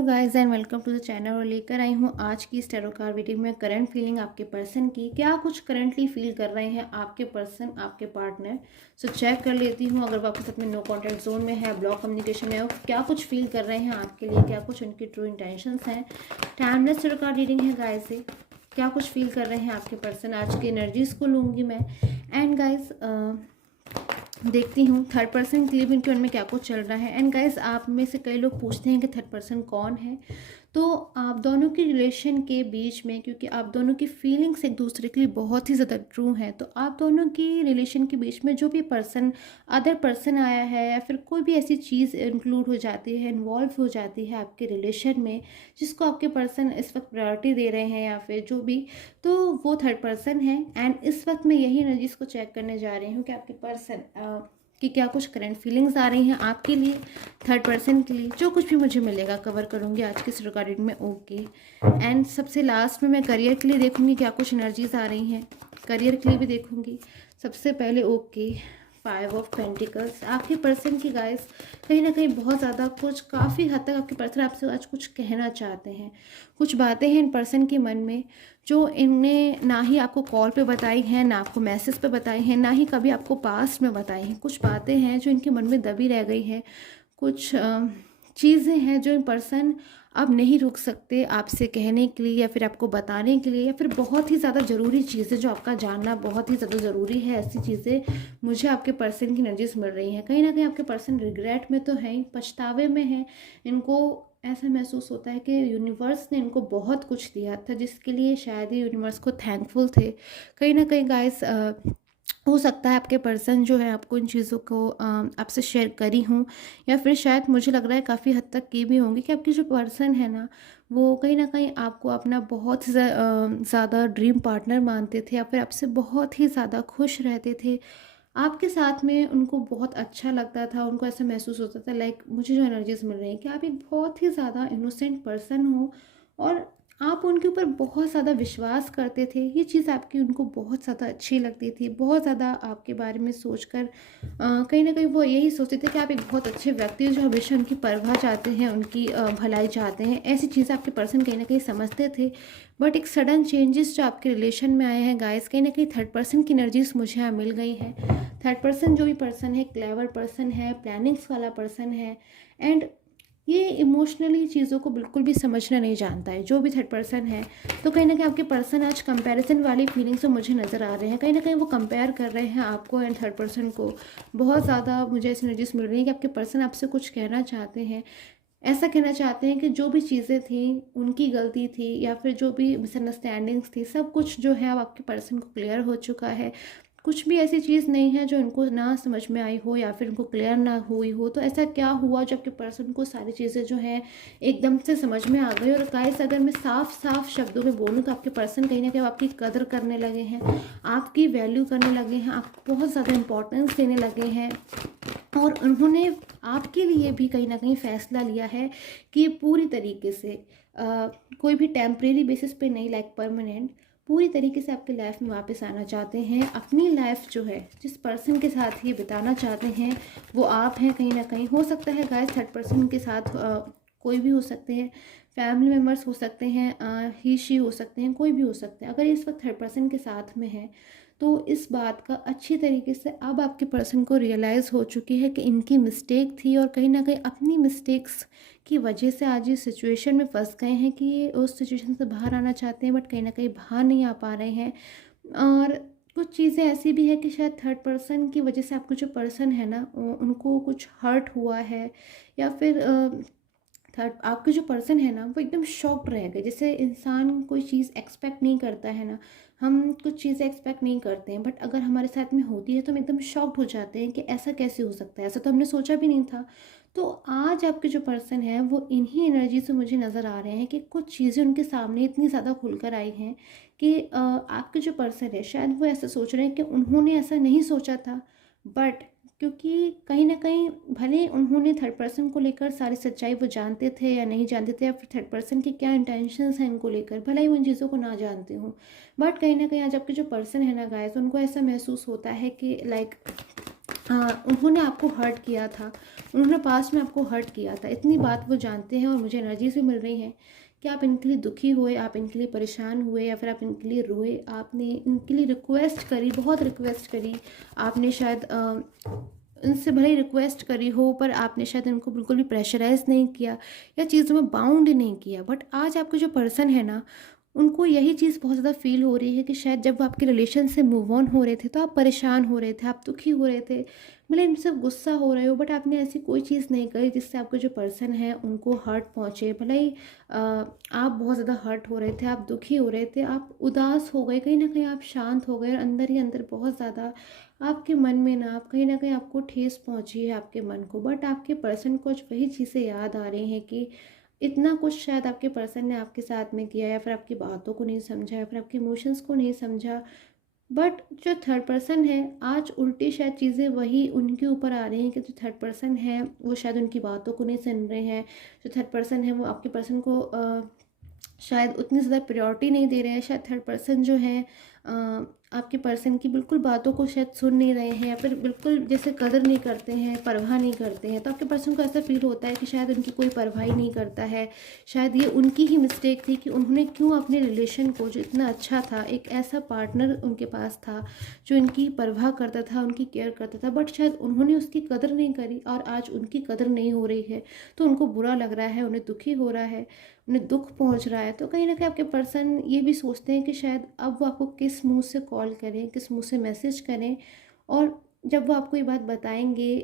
Hello guys and welcome to the channel. और लेकर आई हूँ आज की इस टैरो कार्ड रीडिंग में करंट फीलिंग आपके पर्सन की। क्या कुछ करंटली फील कर रहे हैं आपके पर्सन, आपके पार्टनर। सो चेक कर लेती हूँ। अगर वापस अपने नो कॉन्टैक्ट जोन में है, ब्लॉक कम्युनिकेशन में है, क्या कुछ फील कर रहे हैं आपके लिए, क्या कुछ उनकी ट्रू इंटेंशंस हैं। टाइमलेस टैरो कार्ड रीडिंग है गाइस से। क्या कुछ फील कर रहे हैं आपके पर्सन, आज की एनर्जीज को लूँगी मैं। एंड गाइस देखती हूँ थर्ड पर्सन के लिए भी उनके मन में क्या कुछ चल रहा है। एंड गाइस आप में से कई लोग पूछते हैं कि थर्ड पर्सन कौन है। तो आप दोनों की रिलेशन के बीच में, क्योंकि आप दोनों की फीलिंग्स एक दूसरे के लिए बहुत ही ज़्यादा ट्रू हैं, तो आप दोनों की रिलेशन के बीच में जो भी पर्सन, अदर पर्सन आया है या फिर कोई भी ऐसी चीज़ इंक्लूड हो जाती है, इन्वॉल्व हो जाती है आपके रिलेशन में, जिसको आपके पर्सन इस वक्त प्रायोरिटी दे रहे हैं या फिर जो भी, तो वो थर्ड पर्सन है। एंड इस वक्त मैं यही एनर्जीज को चेक करने जा रही हूँ कि आपके पर्सन कि क्या कुछ करंट फीलिंग्स आ रही हैं आपके लिए, थर्ड पर्सन के लिए। जो कुछ भी मुझे मिलेगा कवर करूँगी आज की इस रिकॉर्डिंग में। ओके। एंड सबसे लास्ट में मैं करियर के लिए देखूँगी क्या कुछ एनर्जीज आ रही हैं, करियर के लिए भी देखूँगी। सबसे पहले ओके, 5 ऑफ पेंटिकल्स। आपके पर्सन की गाइस कहीं ना कहीं बहुत ज़्यादा कुछ, काफ़ी हद तक आपके पर्सन आपसे आज कुछ कहना चाहते हैं। कुछ बातें हैं इन पर्सन के मन में जो इनने ना ही आपको कॉल पे बताई हैं, ना आपको मैसेज पे बताई हैं, ना ही कभी आपको पास्ट में बताई हैं। कुछ बातें हैं जो इनके मन में दबी रह गई हैं। कुछ चीज़ें हैं जो इन पर्सन अब नहीं रुक सकते आपसे कहने के लिए या फिर आपको बताने के लिए, या फिर बहुत ही ज़्यादा ज़रूरी चीज़ें जो आपका जानना बहुत ही ज़्यादा ज़रूरी है। ऐसी चीज़ें मुझे आपके पर्सन की एनर्जीज मिल रही हैं। कहीं ना कहीं आपके पर्सन रिग्रेट में तो है ही, पछतावे में है। इनको ऐसा महसूस होता है कि यूनिवर्स ने इनको बहुत कुछ दिया था जिसके लिए शायद ये यूनिवर्स को थैंकफुल थे। कहीं ना कहीं गाइस हो सकता है आपके पर्सन जो है आपको इन चीज़ों को आपसे शेयर करी हूँ, या फिर शायद मुझे लग रहा है काफ़ी हद तक की भी होंगी कि आपकी जो पर्सन है ना, वो कहीं ना कहीं आपको अपना बहुत ज़्यादा ड्रीम पार्टनर मानते थे, या फिर आपसे बहुत ही ज़्यादा खुश रहते थे। आपके साथ में उनको बहुत अच्छा लगता था, उनको ऐसा महसूस होता था लाइक मुझे जो एनर्जीज मिल रही हैं कि आप एक बहुत ही ज़्यादा इनोसेंट पर्सन हो और आप उनके ऊपर बहुत ज़्यादा विश्वास करते थे। ये चीज़ आपकी उनको बहुत ज़्यादा अच्छी लगती थी। बहुत ज़्यादा आपके बारे में सोचकर कहीं ना कहीं वो यही सोचते थे कि आप एक बहुत अच्छे व्यक्ति हो जो हमेशा उनकी परवाह चाहते हैं, उनकी भलाई चाहते हैं। ऐसी चीज़ें आपके पर्सन कहीं ना कहीं समझते थे। बट एक सडन चेंजेस जो आपके रिलेशन में आए हैं गाइस, कहीं ना कहीं थर्ड पर्सन की एनर्जीज मुझे यहाँ मिल गई है। थर्ड पर्सन जो भी पर्सन है, क्लेवर पर्सन है, प्लानिंग्स वाला पर्सन है। एंड ये इमोशनली चीज़ों को बिल्कुल भी समझना नहीं जानता है जो भी थर्ड पर्सन है। तो कहीं ना कहीं आपके पर्सन आज कंपैरिजन वाली फीलिंग्स तो मुझे नज़र आ रहे हैं। कहीं ना कहीं वो कंपेयर कर रहे हैं आपको एंड थर्ड पर्सन को। बहुत ज़्यादा मुझे ऐसी एनर्जीज मिल रही है कि आपके पर्सन आपसे कुछ कहना चाहते हैं। ऐसा कहना चाहते हैं कि जो भी चीज़ें थी उनकी गलती थी, या फिर जो भी मिसअंडरस्टैंडिंग्स थी, सब कुछ जो है अब आपके पर्सन को क्लियर हो चुका है। कुछ भी ऐसी चीज़ नहीं है जो इनको ना समझ में आई हो या फिर इनको क्लियर ना हुई हो। तो ऐसा क्या हुआ जो आपके पर्सन को सारी चीज़ें जो हैं एकदम से समझ में आ गई। और गाइस अगर मैं साफ साफ शब्दों में बोलूँ तो आपके पर्सन कहीं ना कहीं आपकी कदर करने लगे हैं, आपकी वैल्यू करने लगे हैं, आपको बहुत ज़्यादा इंपॉर्टेंस देने लगे हैं। और उन्होंने आपके लिए भी कहीं ना कहीं फ़ैसला लिया है कि पूरी तरीके से कोई भी टेम्परेरी बेसिस पे नहीं, लाइक परमानेंट, पूरी तरीके से आपके लाइफ में वापस आना चाहते हैं। अपनी लाइफ जो है जिस पर्सन के साथ ये बिताना चाहते हैं वो आप हैं। कहीं ना कहीं हो सकता है गाइस थर्ड पर्सन के साथ कोई भी हो सकते हैं, फैमिली मेम्बर्स हो सकते हैं, ही शी हो सकते हैं, कोई भी हो सकते हैं। अगर इस वक्त थर्ड पर्सन के साथ में है तो इस बात का अच्छी तरीके से अब आपके पर्सन को रियलाइज़ हो चुकी है कि इनकी मिस्टेक थी, और कहीं ना कहीं अपनी मिस्टेक्स की वजह से आज इस सिचुएशन में फंस गए हैं कि ये उस सिचुएशन से बाहर आना चाहते हैं बट कहीं ना कहीं बाहर नहीं आ पा रहे हैं। और कुछ चीज़ें ऐसी भी है कि शायद थर्ड पर्सन की वजह से आपको जो पर्सन है ना उनको कुछ हर्ट हुआ है, या फिर थर्ड आपके जो पर्सन है ना वो एकदम शॉक्ड रह गए। जैसे इंसान कोई चीज़ एक्सपेक्ट नहीं करता है ना, हम कुछ चीज़ें एक्सपेक्ट नहीं करते हैं बट अगर हमारे साथ में होती है तो हम एकदम शॉक्ड हो जाते हैं कि ऐसा कैसे हो सकता है, ऐसा तो हमने सोचा भी नहीं था। तो आज आपके जो पर्सन है वो इन्हीं एनर्जी से मुझे नज़र आ रहे हैं कि कुछ चीज़ें उनके सामने इतनी ज़्यादा खुलकर आई हैं कि आपके जो पर्सन है शायद वो ऐसा सोच रहे हैं कि उन्होंने ऐसा नहीं सोचा था। बट क्योंकि कहीं न कहीं भले उन्होंने थर्ड पर्सन को लेकर सारी सच्चाई वो जानते थे या नहीं जानते थे, या फिर थर्ड पर्सन की क्या इंटेंशंस हैं इनको लेकर, भले ही उन चीज़ों को ना जानते हों, बट कहीं न कहीं आज आपके जो पर्सन है ना गाइस, उनको ऐसा महसूस होता है कि लाइक उन्होंने आपको हर्ट किया था, उन्होंने पास्ट में आपको हर्ट किया था, इतनी बात वो जानते हैं। और मुझे एनर्जीज भी मिल रही हैं कि आप इनके लिए दुखी हुए, आप इनके लिए परेशान हुए, या फिर आप इनके लिए रोए, आपने इनके लिए रिक्वेस्ट करी, बहुत रिक्वेस्ट करी। आपने शायद इनसे भले ही रिक्वेस्ट करी हो, पर आपने शायद इनको बिल्कुल भी प्रेशराइज नहीं किया या चीज़ों में बाउंड नहीं किया। बट आज आपके जो पर्सन है ना, उनको यही चीज़ बहुत ज़्यादा फील हो रही है कि शायद जब वो आपके रिलेशन से मूव ऑन हो रहे थे तो आप परेशान हो रहे थे, आप दुखी हो रहे थे, भले इनसे गुस्सा हो रहे हो, बट आपने ऐसी कोई चीज़ नहीं करी जिससे आपके जो पर्सन है उनको हर्ट पहुँचे। भले ही आप बहुत ज़्यादा हर्ट हो रहे थे, आप दुखी हो रहे थे, आप उदास हो गए, कहीं ना कहीं आप शांत हो गए, और अंदर ही अंदर बहुत ज़्यादा आपके मन में ना कहीं आपको ठेस पहुँची है आपके मन को। बट आपके पर्सन को आज वही चीज़ें याद आ रही हैं कि इतना कुछ शायद आपके पर्सन ने आपके साथ में किया, या फिर आपकी बातों को नहीं समझा, या फिर आपके इमोशंस को नहीं समझा। बट जो थर्ड पर्सन है, आज उल्टी शायद चीज़ें वही उनके ऊपर आ रही हैं कि जो थर्ड पर्सन है वो शायद उनकी बातों को नहीं सुन रहे हैं। जो थर्ड पर्सन है वो आपके पर्सन को शायद उतनी ज़्यादा प्रायोरिटी नहीं दे रहे हैं। शायद थर्ड पर्सन जो है आपके पर्सन की बिल्कुल बातों को शायद सुन नहीं रहे हैं, या फिर बिल्कुल जैसे कदर नहीं करते हैं, परवाह नहीं करते हैं। तो आपके पर्सन को ऐसा फील होता है कि शायद उनकी कोई परवाह ही नहीं करता है। शायद ये उनकी ही मिस्टेक थी कि उन्होंने क्यों अपने रिलेशन को, जो इतना अच्छा था, एक ऐसा पार्टनर उनके पास था जो इनकी परवाह करता था, उनकी केयर करता था, बट शायद उन्होंने उसकी कदर नहीं करी और आज उनकी कदर नहीं हो रही है। तो उनको बुरा लग रहा है, उन्हें दुखी हो रहा है, उन्हें दुख पहुंच रहा है। तो कहीं ना कहीं आपके पर्सन ये भी सोचते हैं कि शायद अब वो आपको किस मुंह से कॉल करें, किस मुंह से मैसेज करें, और जब वो आपको ये बात बताएंगे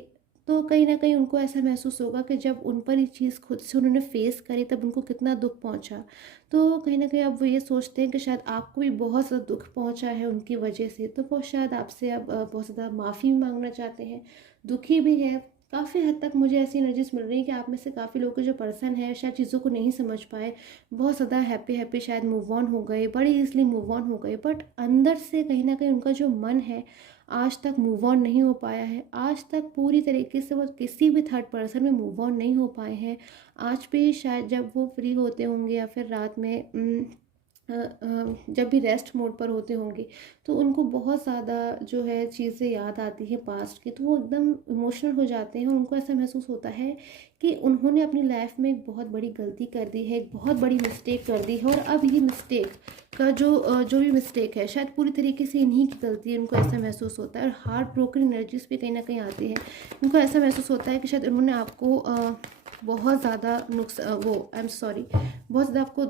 तो कहीं ना कहीं उनको ऐसा महसूस होगा कि जब उन पर ये चीज़ खुद से उन्होंने फेस करी तब उनको कितना दुख पहुंचा। तो कहीं ना कहीं अब वो ये सोचते हैं कि शायद आपको भी बहुत ज़्यादा दुख पहुंचा है उनकी वजह से, तो वो शायद आपसे अब बहुत ज़्यादा माफ़ी भी मांगना चाहते हैं, दुखी भी है। काफ़ी हद तक मुझे ऐसी एनर्जीज मिल रही है कि आप में से काफ़ी लोग के जो पर्सन है शायद चीज़ों को नहीं समझ पाए, बहुत ज़्यादा हैप्पी हैप्पी शायद मूव ऑन हो गए, बड़ी ईजिली मूव ऑन हो गए, बट अंदर से कहीं ना कहीं उनका जो मन है आज तक मूव ऑन नहीं हो पाया है। आज तक पूरी तरीके से वो किसी भी थर्ड पर्सन में मूव ऑन नहीं हो पाए हैं। आज भी शायद जब वो फ्री होते होंगे या फिर रात में जब भी रेस्ट मोड पर होते होंगे तो उनको बहुत ज़्यादा जो है चीज़ें याद आती हैं पास्ट की, तो वो एकदम इमोशनल हो जाते हैं। उनको ऐसा महसूस होता है कि उन्होंने अपनी लाइफ में एक बहुत बड़ी गलती कर दी है, एक बहुत बड़ी मिस्टेक कर दी है, और अब ये मिस्टेक का जो भी मिस्टेक है शायद पूरी तरीके से इन्हीं की गलती है। उनको ऐसा महसूस होता है, और हार्ट ब्रोकन एनर्जीज भी कहीं ना कहीं आती है। उनको ऐसा महसूस होता है कि शायद उन्होंने आपको बहुत ज़्यादा आई एम सॉरी, बहुत ज़्यादा आपको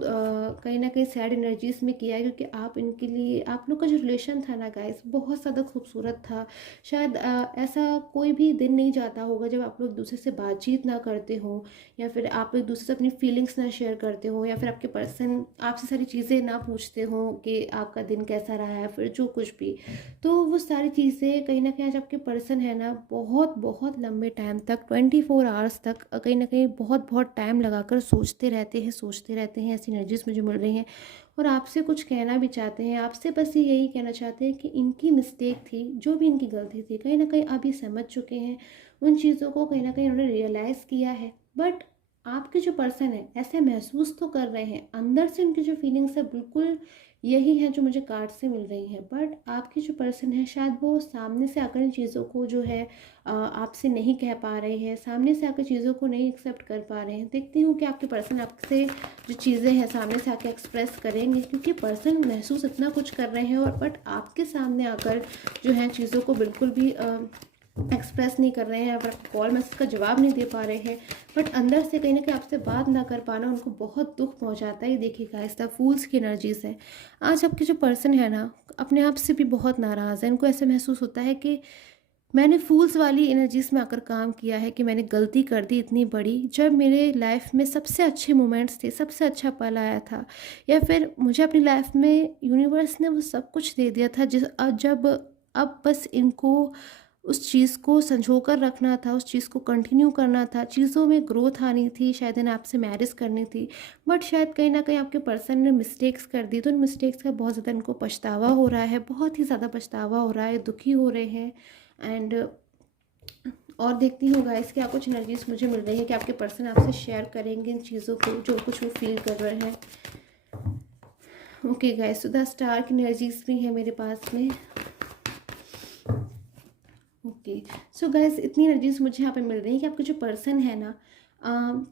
कहीं ना कहीं सैड एनर्जीज में किया है, क्योंकि आप इनके लिए, आप लोग का जो रिलेशन था ना गाइस, बहुत ज़्यादा खूबसूरत था। शायद ऐसा कोई भी दिन नहीं जाता होगा जब आप लोग एक दूसरे से बातचीत ना करते हो, या फिर आप एक दूसरे से अपनी फीलिंग्स ना शेयर करते हो, या फिर आपके पर्सन आपसे सारी चीज़ें ना पूछते हो कि आपका दिन कैसा रहा है, फिर जो कुछ भी। तो वो सारी चीज़ें कहीं ना कहीं आज आपके पर्सन है ना, बहुत बहुत लंबे टाइम तक, 24 आवर्स तक कहीं ना कहीं बहुत बहुत टाइम लगाकर सोचते रहते हैं। ऐसी एनर्जीज मुझे मिल रही हैं, और आपसे कुछ कहना भी चाहते हैं। आपसे बस ये यही कहना चाहते हैं कि इनकी मिस्टेक थी, जो भी इनकी गलती थी, कहीं ना कहीं आप ये समझ चुके हैं, उन चीज़ों को कहीं ना कहीं उन्होंने रियलाइज़ किया है। बट आपके जो पर्सन है ऐसे महसूस तो कर रहे हैं, अंदर से उनकी जो फीलिंग्स है बिल्कुल यही है जो मुझे कार्ड से मिल रही है। बट आपके जो पर्सन है शायद वो सामने से आकर इन चीज़ों को जो है आपसे नहीं कह पा रहे हैं, सामने से आकर चीज़ों को नहीं एक्सेप्ट कर पा रहे हैं। देखती हूँ कि आपके पर्सन आपसे जो चीज़ें हैं सामने से आकर एक्सप्रेस करेंगे, क्योंकि पर्सन महसूस इतना कुछ कर रहे हैं, और बट आपके सामने आकर जो है चीज़ों को बिल्कुल भी एक्सप्रेस नहीं कर रहे हैं, या फिर कॉल मैसेज का जवाब नहीं दे पा रहे हैं। बट अंदर से कहीं ना कहीं आपसे बात ना कर पाना उनको बहुत दुख पहुंचाता है। ये देखिएगा, इस तरह फूल्स की एनर्जीज है। आज आपके जो पर्सन है ना, अपने आप से भी बहुत नाराज़ है। इनको ऐसे महसूस होता है कि मैंने फूल्स वाली एनर्जीज में आकर काम किया है, कि मैंने गलती कर दी इतनी बड़ी, जब मेरे लाइफ में सबसे अच्छे मोमेंट्स थे, सबसे अच्छा पल आया था, या फिर मुझे अपनी लाइफ में यूनिवर्स ने वो सब कुछ दे दिया था जब अब बस इनको उस चीज़ को संजो कर रखना था, उस चीज़ को कंटिन्यू करना था, चीज़ों में ग्रोथ आनी थी, शायद इन्हें आपसे मैरिज करनी थी। बट शायद कहीं ना कहीं आपके पर्सन ने मिस्टेक्स कर दी, तो उन मिस्टेक्स का बहुत ज़्यादा इनको पछतावा हो रहा है, बहुत ही ज़्यादा पछतावा हो रहा है, दुखी हो रहे हैं। एंड और देखती हूँ गाइस क्या कुछ एनर्जीज मुझे मिल रही है कि आपके पर्सन आपसे शेयर करेंगे इन चीज़ों को, जो कुछ वो फील कर रहे हैं। ओके गाइस, तो द स्टार की एनर्जीज भी है मेरे पास में। ओके, सो गाइस इतनी एनर्जीज मुझे यहाँ पे मिल रही है कि आपका जो पर्सन है ना,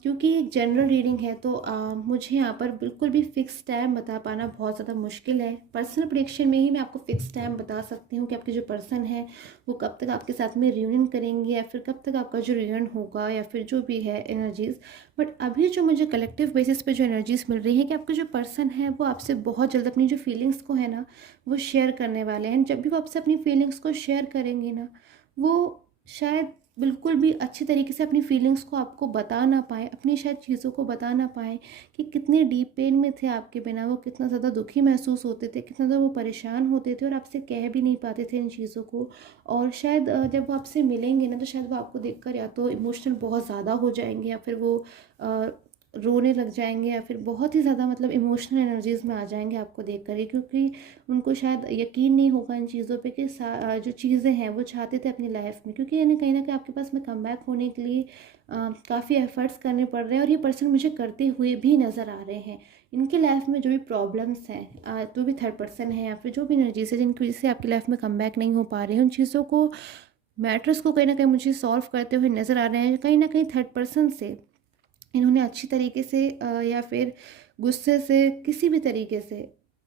क्योंकि एक जनरल रीडिंग है तो मुझे यहाँ पर बिल्कुल भी फिक्स टाइम बता पाना बहुत ज़्यादा मुश्किल है। पर्सनल प्रेडिक्शन में ही मैं आपको फिक्स टाइम बता सकती हूँ कि आपके जो पर्सन है वो कब तक आपके साथ में रियूनियन करेंगे, या फिर कब तक आपका जो रियूनियन होगा, या फिर जो भी है एनर्जीज़। बट अभी जो मुझे कलेक्टिव बेसिस पे जो एनर्जीज़ मिल रही है कि आपका जो पर्सन है वो आपसे बहुत जल्द अपनी जो फीलिंग्स को है ना वो शेयर करने वाले हैं। जब भी वो आपसे अपनी फीलिंग्स को शेयर करेंगे ना, वो शायद बिल्कुल भी अच्छी तरीके से अपनी फीलिंग्स को आपको बता ना पाएँ, अपनी शायद चीज़ों को बता ना पाएँ कि कितने डीप पेन में थे आपके बिना, वो कितना ज़्यादा दुखी महसूस होते थे, कितना ज़्यादा वो परेशान होते थे और आपसे कह भी नहीं पाते थे इन चीज़ों को। और शायद जब वो आपसे मिलेंगे ना, तो शायद वो आपको देखकर या तो इमोशनल बहुत ज़्यादा हो जाएँगे, या फिर वो अ, रोने लग जाएँगे, या फिर बहुत ही ज़्यादा मतलब इमोशनल एनर्जीज़ में आ जाएँगे आपको देख कर ही, क्योंकि उनको शायद यकीन नहीं होगा इन चीज़ों पे कि जो चीज़ें हैं वो चाहते थे अपनी लाइफ में, क्योंकि यानी कहीं ना कहीं आपके पास में कम बैक होने के लिए काफ़ी एफर्ट्स करने पड़ रहे हैं, और ये पर्सन मुझे करते हुए भी नज़र आ रहे हैं। इनकी लाइफ में जो भी प्रॉब्लम्स हैं, जो भी थर्ड पर्सन है या फिर जो भी एनर्जीज है जिनकी वजह से आपकी लाइफ में कम बैक नहीं हो पा रही है, उन चीज़ों को, मैटर्स को कहीं ना कहीं मुझे सॉल्व करते हुए नज़र आ रहे हैं। कहीं ना कहीं थर्ड पर्सन से इन्होंने अच्छी तरीके से या फिर गुस्से से, किसी भी तरीके से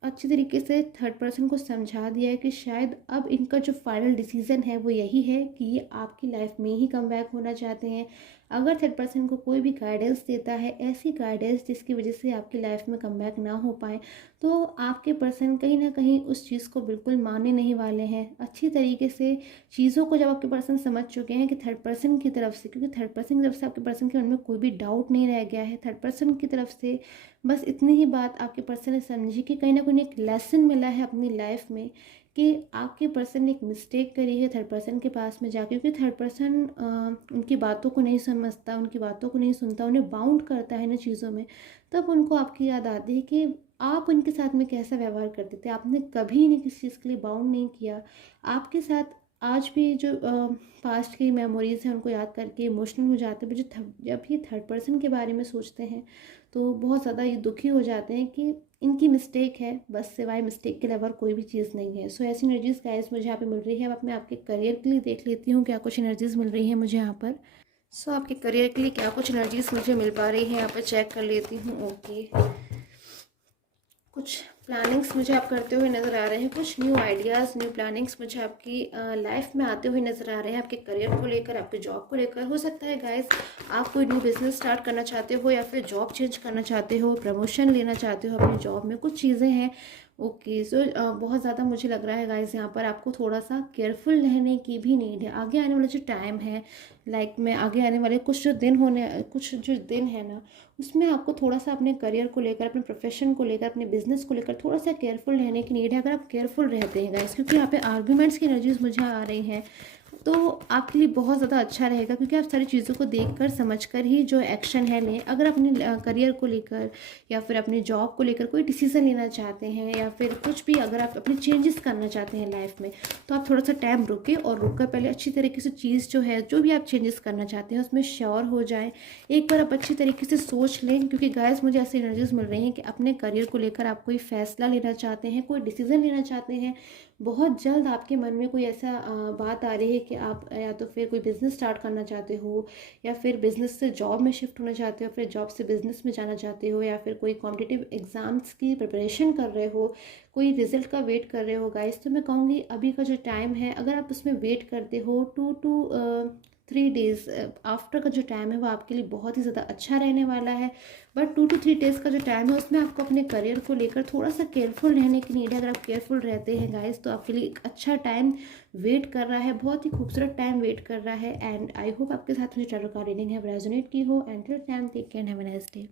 अच्छी तरीके से थर्ड पर्सन को समझा दिया है कि शायद अब इनका जो फाइनल डिसीज़न है वो यही है कि ये आपकी लाइफ में ही कम बैक होना चाहते हैं। अगर थर्ड पर्सन को कोई भी गाइडेंस देता है, ऐसी गाइडेंस जिसकी वजह से आपकी लाइफ में कम बैक ना हो पाए, तो आपके पर्सन कहीं ना कहीं उस चीज़ को बिल्कुल मानने नहीं वाले हैं। अच्छी तरीके से चीज़ों को जब आपके पर्सन समझ चुके हैं कि थर्ड पर्सन की तरफ से, क्योंकि थर्ड पर्सन की तरफ से आपके पर्सन के मन में कोई भी डाउट नहीं रह गया है, थर्ड पर्सन की तरफ से बस इतनी ही बात आपके पर्सन ने समझी कि कहीं ना कहीं एक लेसन मिला है अपनी लाइफ में कि आपके पर्सन ने एक मिस्टेक करी है थर्ड पर्सन के पास में जाके, क्योंकि थर्ड पर्सन उनकी बातों को नहीं समझता, उनकी बातों को नहीं सुनता, उन्हें बाउंड करता है ना चीज़ों में। तब उनको आपकी याद आती है कि आप उनके साथ में कैसा व्यवहार करते थे, आपने कभी इन्हें किसी चीज़ के लिए बाउंड नहीं किया। आपके साथ आज भी जो पास्ट की मेमोरीज़ हैं उनको याद करके इमोशनल हो जाते हैं, जब ये थर्ड पर्सन के बारे में सोचते हैं तो बहुत ज़्यादा ये दुखी हो जाते हैं कि इनकी मिस्टेक है, बस सिवाय मिस्टेक के अलावा और कोई भी चीज़ नहीं है। सो ऐसी एनर्जीज़ गाइस मुझे यहाँ पे मिल रही है। अब मैं आपके करियर के लिए देख लेती हूँ क्या कुछ एनर्जीज़ मिल रही है मुझे यहाँ पर। सो आपके करियर के लिए क्या कुछ एनर्जीज़ मुझे मिल पा रही है यहाँ पर, चेक कर लेती हूँ। ओके, कुछ प्लानिंग्स मुझे आप करते हुए नज़र आ रहे हैं, कुछ न्यू आइडियाज़, न्यू प्लानिंग्स मुझे आपकी लाइफ में आते हुए नज़र आ रहे हैं, आपके करियर को लेकर, आपके जॉब को लेकर। हो सकता है गाइस आप कोई न्यू बिजनेस स्टार्ट करना चाहते हो, या फिर जॉब चेंज करना चाहते हो, प्रमोशन लेना चाहते हो अपनी जॉब में, कुछ चीज़ें हैं। ओके, सो बहुत ज़्यादा मुझे लग रहा है गाइस यहाँ पर आपको थोड़ा सा केयरफुल रहने की भी नीड है। आगे आने वाला जो टाइम है, लाइक में आगे आने वाले कुछ जो दिन है ना, उसमें आपको थोड़ा सा अपने करियर को लेकर, अपने प्रोफेशन को लेकर, अपने बिजनेस को लेकर थोड़ा सा केयरफुल रहने की नीड है। अगर आप केयरफुल रहते हैं गाइस, क्योंकि यहाँ पे आर्ग्यूमेंट्स की एनर्जीज मुझे आ रही हैं, तो आपके लिए बहुत ज़्यादा अच्छा रहेगा, क्योंकि आप सारी चीज़ों को देखकर समझकर ही जो एक्शन है लें। अगर अपने करियर को लेकर या फिर अपने जॉब को लेकर कोई डिसीज़न लेना चाहते हैं, या फिर कुछ भी अगर आप अपने चेंजेस करना चाहते हैं लाइफ में, तो आप थोड़ा सा टाइम रुके और रुककर पहले अच्छी तरीके से चीज़ जो है, जो भी आप चेंजेस करना चाहते हैं उसमें श्योर हो जाएं। एक बार आप अच्छी तरीके से सोच लें, क्योंकि गाइस मुझे ऐसी एनर्जीज मिल रही हैं कि अपने करियर को लेकर आप कोई फैसला लेना चाहते हैं, कोई डिसीज़न लेना चाहते हैं। बहुत जल्द आपके मन में कोई ऐसा बात आ रही है कि आप या तो फिर कोई बिज़नेस स्टार्ट करना चाहते हो, या फिर बिज़नेस से जॉब में शिफ्ट होना चाहते हो, फिर जॉब से बिज़नेस में जाना चाहते हो, या फिर कोई कॉम्पिटिटिव एग्ज़ाम्स की प्रिपरेशन कर रहे हो, कोई रिज़ल्ट का वेट कर रहे हो गाइस। तो मैं कहूँगी अभी का जो टाइम है, अगर आप उसमें वेट करते हो 2 to 3 डेज़ आफ्टर का जो टाइम है वो आपके लिए बहुत ही ज़्यादा अच्छा रहने वाला है। बट 2 to 3 डेज़ का जो टाइम है उसमें आपको अपने करियर को लेकर थोड़ा सा केयरफुल रहने की नीड है। अगर आप केयरफुल रहते हैं गाइस, तो आपके लिए एक अच्छा टाइम वेट कर रहा है, बहुत ही खूबसूरत टाइम वेट कर रहा है। एंड आई होप आपके साथ मुझे टैरो कार्ड रीडिंग है रेजोनेट की हो। And till time take care, have a nice day.